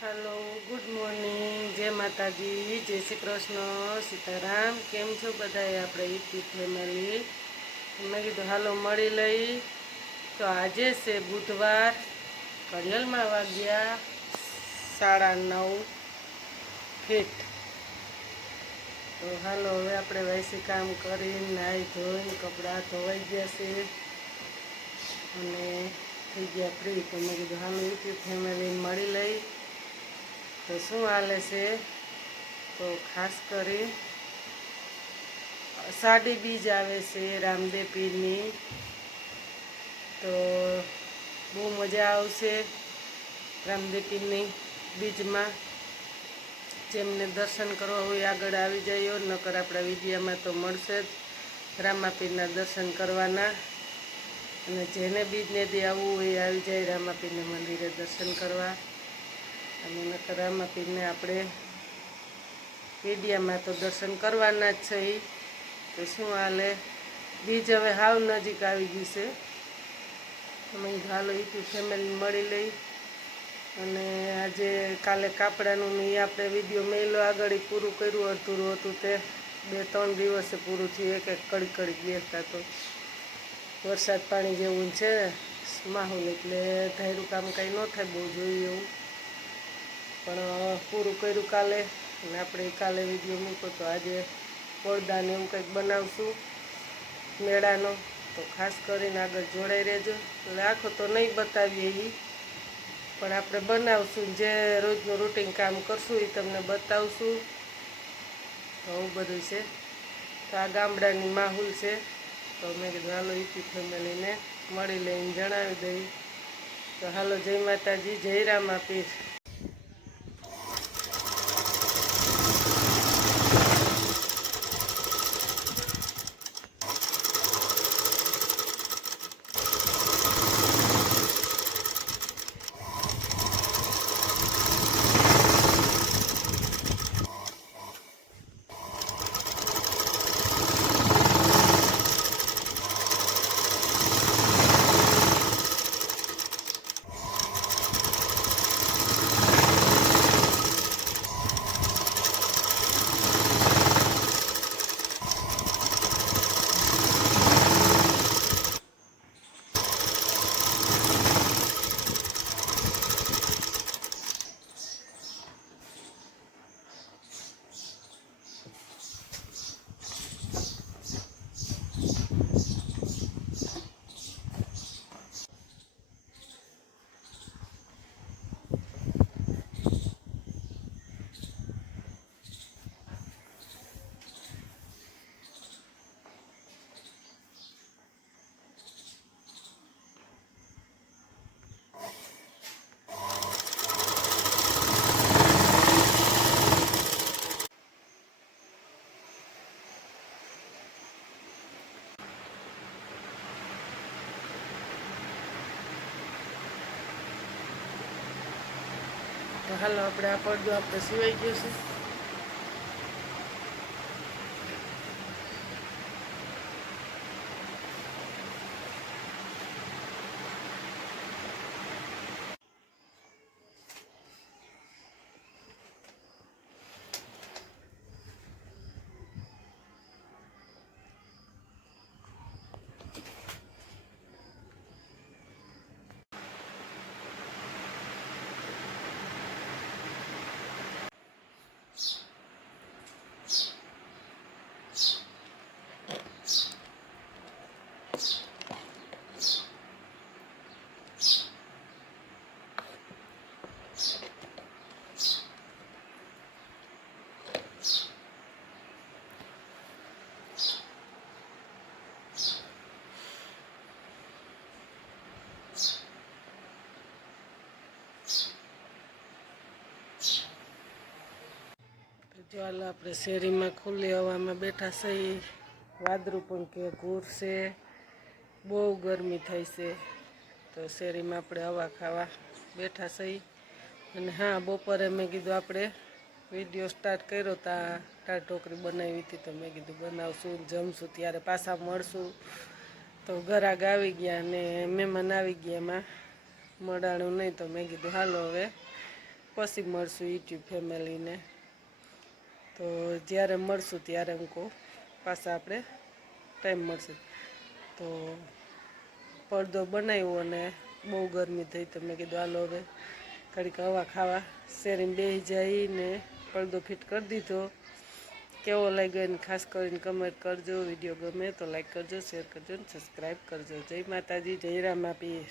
Hello good morning जय माताजी जय श्री कृष्ण सीताराम केम छो बधाए आपणे यूट्यूब फैमिली मैं कीधुं हालो मळी लई। तो आज से बुधवार घड़ियाळमां वाग्या 9:30 फीट। तो हालो हवे आपणे वायसी काम करीने नाही धोईने कपड़ा धोवाई गया छे अने थई गया फ्री। तो मैं कीधुं हालो यूट्यूब फैमिली मळी लई तो शू हाले छे। तो खास करी साडी बीज आवे छे रामदेव पीरनी। तो बहु मजा आवशे रामदेव पीरनी बीजमां। जेमने दर्शन करवा होय आगळ आवी जायो, नकर आपणा विडियामां तो मळशे ज रामापीરના दर्शन करवाना। અને જેને બીજને દી આવવું હોય આવી જાય રામાપીરના મંદિરે દર્શન કરવા। અને નકર રામાપીરને આપણે વિડિયામાં તો દર્શન કરવાના જ છે। તો શું હાલે બીજ હવે હાવ નજીક આવી ગઈ છે। અમે હાલો યુટ્યુબ ફેમિલી મળી લઈ। અને આજે કાલે કાપડાનું ને એ આપણે વિડીયો મેલો આગળ પૂરું કર્યું, અધૂરું હતું તે 2-3 દિવસે પૂરું થયું। એક કડી કડી બેસતા તો વરસાદ પાણી જેવું છે માહોલ, એટલે ધાર્યું કામ કાંઈ ન થાય બહુ જોયું એવું, પણ પૂરું કર્યું કાલે। અને આપણે કાલે વિડીયો મૂકો તો આજે પડદાને એવું કંઈક બનાવશું મેળાનો। તો ખાસ કરીને આગળ જોડાઈ રહેજો। એટલે આખો તો નહીં બતાવીએ એ, પણ આપણે બનાવશું જે રોજનું રૂટીન કામ કરશું એ તમને બતાવશું। તો આવું બધું છે। તો આ ગામડાની માહોલ છે। તો મેં કીધું હાલો યુટ્યુબ ફેમિલીને મળી લઈને જણાવી દઈ। તો હાલો જય માતાજી જય રામાપીર। તો હાલો આપણે આ પડદો આપણે સિવાઈ ગયો છે। જો હાલો આપણે શેરીમાં ખુલ્લી હવામાં બેઠા છીએ। વાદળું પણ કે ઘૂર છે, બહુ ગરમી થાય છે। તો શેરીમાં આપણે હવા ખાવા બેઠા છીએ। અને હા, બપોરે મેં કીધું આપણે વિડીયો સ્ટાર્ટ કર્યો તા ટાળ ઢોકળી બનાવી હતી, તો મેં કીધું બનાવશું જમશું ત્યારે પાછા મળશું। તો ઘરાક આવી ગયા ને મહેમાન આવી ગયા, એમાં મળાણું નહીં, તો મેં કીધું હાલો હવે પછી મળશું યુટ્યુબ ફેમિલીને. તો જ્યારે મળશું ત્યારે હું કહું પાછા આપણે ટાઈમ મળશે. તો પડદો બનાવ્યો અને બહુ ગરમી થઈ તો મેં કીધું હાલો હવે ઘડીક હવા ખાવા શેરીને બેસી જઈને પડદો ફિટ કરી દીધો. કેવો લાગ્યો એને ખાસ કરીને કમેન્ટ કરજો. વિડીયો ગમે તો લાઈક કરજો, શેર કરજો અને સબસ્ક્રાઈબ કરજો. જય માતાજી, જય રામા પીર.